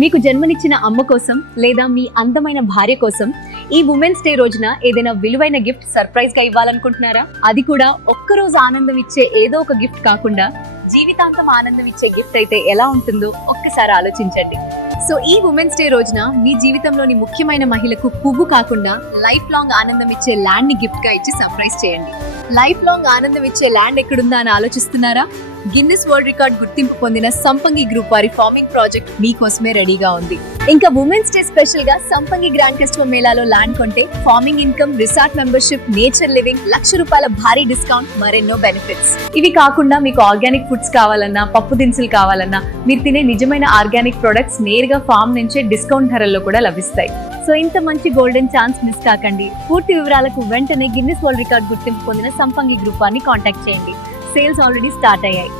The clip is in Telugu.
మీకు జన్మనిచ్చిన అమ్మ కోసం లేదా మీ అందమైన భార్య కోసం ఈ ఉమెన్స్ డే రోజున ఏదైనా విలువైన గిఫ్ట్ సర్ప్రైజ్ గా ఇవ్వాలనుకుంటున్నారా? అది కూడా ఒక్కరోజు ఆనందం ఇచ్చే ఏదో ఒక గిఫ్ట్ కాకుండా జీవితాంతం ఆనందం ఇచ్చే గిఫ్ట్ అయితే ఎలా ఉంటుందో ఒక్కసారి ఆలోచించండి. సో ఈ ఉమెన్స్ డే రోజున మీ జీవితంలోని ముఖ్యమైన మహిళకు పువ్వు కాకుండా లైఫ్ లాంగ్ ఆనందం ఇచ్చే ల్యాండ్ ని గిఫ్ట్ గా ఇచ్చి సర్ప్రైజ్ చేయండి. లైఫ్ లాంగ్ ఆనందం ఇచ్చే ల్యాండ్ ఎక్కడుందా అని ఆలోచిస్తున్నారా? గిన్నిస్ వరల్డ్ రికార్డ్ గుర్తింపు పొందిన సంపంగి గ్రూప్ వారి ఫార్మింగ్ ప్రాజెక్ట్ మీకోసమే రెడీగా ఉంది. ఇంకా ఉమెన్స్ డే స్పెషల్ గా సంపంగి గ్రాండ్ కస్టమర్ మేళాలో ల్యాండ్ కొంటే farming income, resort membership, nature living, ₹1,00,000 భారీ డిస్కౌంట్, మరెన్నో బెనిఫిట్స్. ఇవి కాకుండా మీకు ఆర్గానిక్ ఫుడ్స్ కావాలన్నా, పప్పు దినుసులు కావాలన్నా, మీరు తినే నిజమైన ఆర్గానిక్ ప్రొడక్ట్స్ నేరుగా ఫార్మ్ నుంచే డిస్కౌంట్ ధరల్లో కూడా లభిస్తాయి. సో ఇంత మంచి గోల్డెన్ ఛాన్స్ మిస్ కాకండి. పూర్తి వివరాలకు వెంటనే గిన్నిస్ వరల్డ్ రికార్డ్ గుర్తింపు పొందిన సంపంగి గ్రూప్ వారిని కాంటాక్ట్ చేయండి. సేల్స్ ఆల్రెడీ స్టార్ట్ అయ్యాయి.